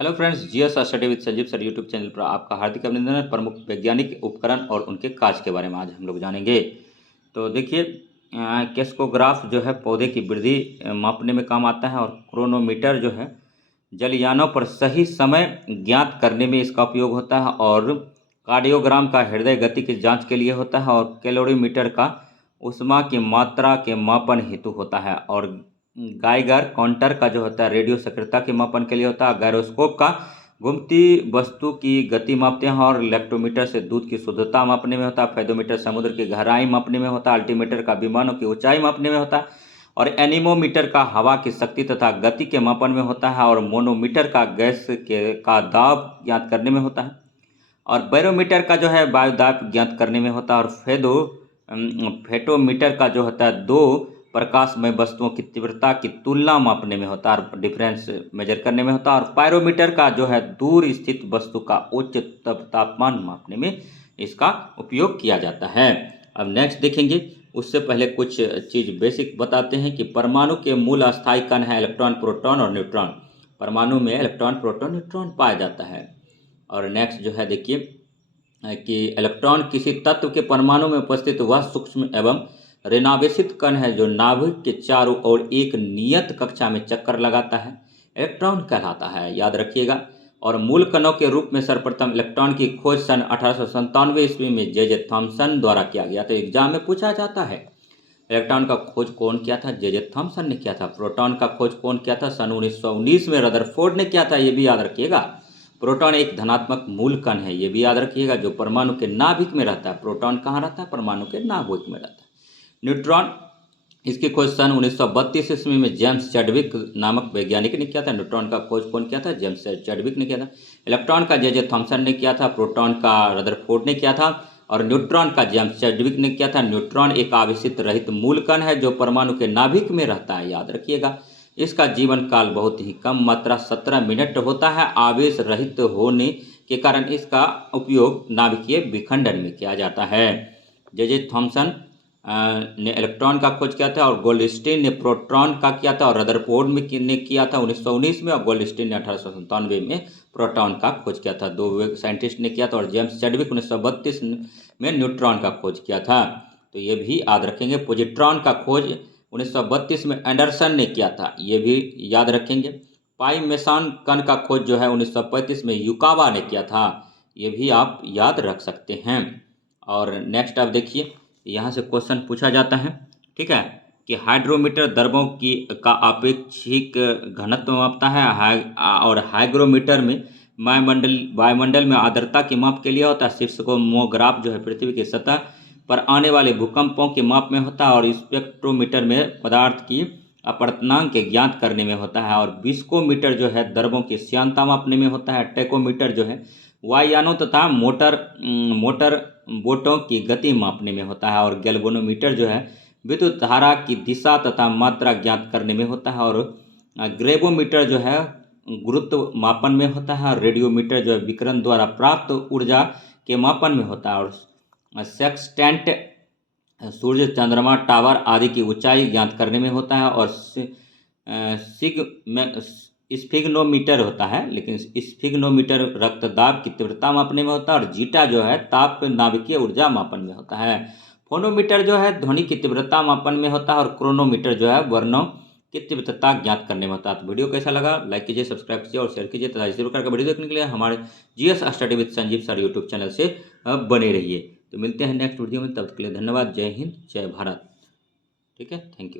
Hello friends, GS study with Sanjeev sir YouTube channel पर आपका हार्दिक अभिनंदन है। प्रमुख वैज्ञानिक उपकरण और उनके कार्य के बारे में आज हम लोग जानेंगे। तो देखिए, केस्कोग्राफ जो है पौधे की वृद्धि मापने में काम आता है, और क्रोनोमीटर जो है जलयानों पर सही समय ज्ञात करने में इसका उपयोग होता है, और कार्डियोग्राम का हृदय गति की जांच के लिए होता है, और कैलोरीमीटर का ऊष्मा की मात्रा के मापन हेतु होता है, और गाइगर काउंटर का जो होता है रेडियो सक्रियता के मापन के लिए होता है। गायरोस्कोप का घूमती वस्तु की गति मापते हैं, और लेक्टोमीटर से दूध की शुद्धता मापने में होता है। फेदोमीटर समुद्र की गहराई मापने में होता है। अल्टीमीटर का विमानों की ऊंचाई मापने में होता है, और एनीमोमीटर का हवा की शक्ति तथा गति के मापन में होता है, और मोनोमीटर का गैस का दाब ज्ञात करने में होता है, और बैरोमीटर का जो है वायु दाब ज्ञात करने में होता है, और फेटोमीटर का जो होता है दो प्रकाशमय वस्तुओं की तीव्रता की तुलना मापने में होता है, और डिफरेंस मेजर करने में होता है, और पायरोमीटर का जो है दूर स्थित वस्तु का उच्च तापमान मापने में इसका उपयोग किया जाता है। अब नेक्स्ट देखेंगे, उससे पहले कुछ चीज़ बेसिक बताते हैं कि परमाणु के मूल अस्थायी कण है इलेक्ट्रॉन, प्रोटॉन और न्यूट्रॉन। परमाणु में इलेक्ट्रॉन, प्रोटॉन, न्यूट्रॉन पाया जाता है। और नेक्स्ट जो है देखिए कि इलेक्ट्रॉन किसी तत्व के परमाणु में उपस्थित वह सूक्ष्म एवं ऋणावेशित कण है जो नाभिक के चारों ओर एक नियत कक्षा में चक्कर लगाता है, इलेक्ट्रॉन कहलाता है, याद रखिएगा। और मूल कणों के रूप में सर्वप्रथम इलेक्ट्रॉन की खोज सन 1897 ईस्वी में जे थॉमसन द्वारा किया गया। तो एग्जाम में पूछा जाता है, इलेक्ट्रॉन का खोज कौन किया था? जे थॉमसन ने किया था। प्रोटॉन का खोज कौन किया था? सन 1919 में रदरफोर्ड ने किया था, ये भी याद रखिएगा। प्रोटॉन एक धनात्मक मूल कण है, ये भी याद रखिएगा, जो परमाणु के नाभिक में रहता है। प्रोटॉन कहाँ रहता है? परमाणु के नाभिक में रहता है। न्यूट्रॉन, इसकी खोज सन 1932 ईस्वी में जेम्स चैडविक नामक वैज्ञानिक ने किया था। न्यूट्रॉन का खोज कौन किया था? जेम्स चैडविक ने किया था। इलेक्ट्रॉन का जे थॉमसन ने किया था। प्रोटॉन का रदरफोर्ड ने किया था, और न्यूट्रॉन का जेम्स चैडविक ने किया था। न्यूट्रॉन एक आवेशित रहित मूल कण है जो परमाणु के नाभिक में रहता है, याद रखिएगा। इसका जीवन काल बहुत ही कम मात्रा 17 मिनट होता है। आवेश रहित होने के कारण इसका उपयोग नाभिकीय विखंडन में किया जाता है। जे थॉमसन ने इलेक्ट्रॉन का खोज किया था, और गोल्डस्टीन ने प्रोटॉन का किया था, और रदरफोर्ड ने किया था 1919 में, और गोल्डस्टीन ने 1897 में प्रोटॉन का खोज किया था। दो साइंटिस्ट ने किया था, और जेम्स चैडविक 1932 में न्यूट्रॉन का खोज किया था। तो ये भी याद रखेंगे। पॉजिट्रॉन का खोज 1932 में एंडरसन ने किया था, ये भी याद रखेंगे। पाई मेसन कण का खोज जो है 1935 में युकावा ने किया था, ये भी आप याद रख सकते हैं। और नेक्स्ट आप देखिए, यहाँ से क्वेश्चन पूछा जाता है, ठीक है, कि हाइड्रोमीटर द्रवों की का आपेक्षिक घनत्व मापता है, और हाइग्रोमीटर में वायुमंडल में आर्द्रता के माप के लिए होता है। सिस्मोग्राफ जो है पृथ्वी की सतह पर आने वाले भूकंपों के माप में होता है, और स्पेक्ट्रोमीटर में पदार्थ की अपवर्तनांक के ज्ञात करने में होता है, और विस्कोमीटर जो है द्रवों की श्यानता मापने में होता है। टेकोमीटर जो है वायुयानों तथा मोटर बोटों की गति मापने में होता है, और गैल्वेनोमीटर जो है विद्युत धारा की दिशा तथा मात्रा ज्ञात करने में होता है, और ग्रेवोमीटर जो है गुरुत्व मापन में होता है, और रेडियोमीटर जो है विकिरण द्वारा प्राप्त ऊर्जा के मापन में होता है, और सेक्सटेंट सूर्य, चंद्रमा, टावर आदि की ऊंचाई ज्ञात करने में होता है, और स्फिग्नोमीटर होता है, लेकिन स्फिग्नोमीटर रक्तदाब की तीव्रता मापने में होता है, और जीटा जो है ताप नाभिकीय ऊर्जा मापन में होता है। फोनोमीटर जो है ध्वनि की तीव्रता मापन में होता है, और क्रोनोमीटर जो है वर्णों की तीव्रता ज्ञात करने में होता है। तो वीडियो कैसा लगा लाइक कीजिए, सब्सक्राइब कीजिए और शेयर कीजिए, तथा इसी प्रकार का वीडियो देखने के लिए हमारे GS study with Sanjeev sir YouTube channel से बने रहिए। तो मिलते हैं नेक्स्ट वीडियो में, तब तक के लिए धन्यवाद। जय हिंद, जय भारत। ठीक है, थैंक यू।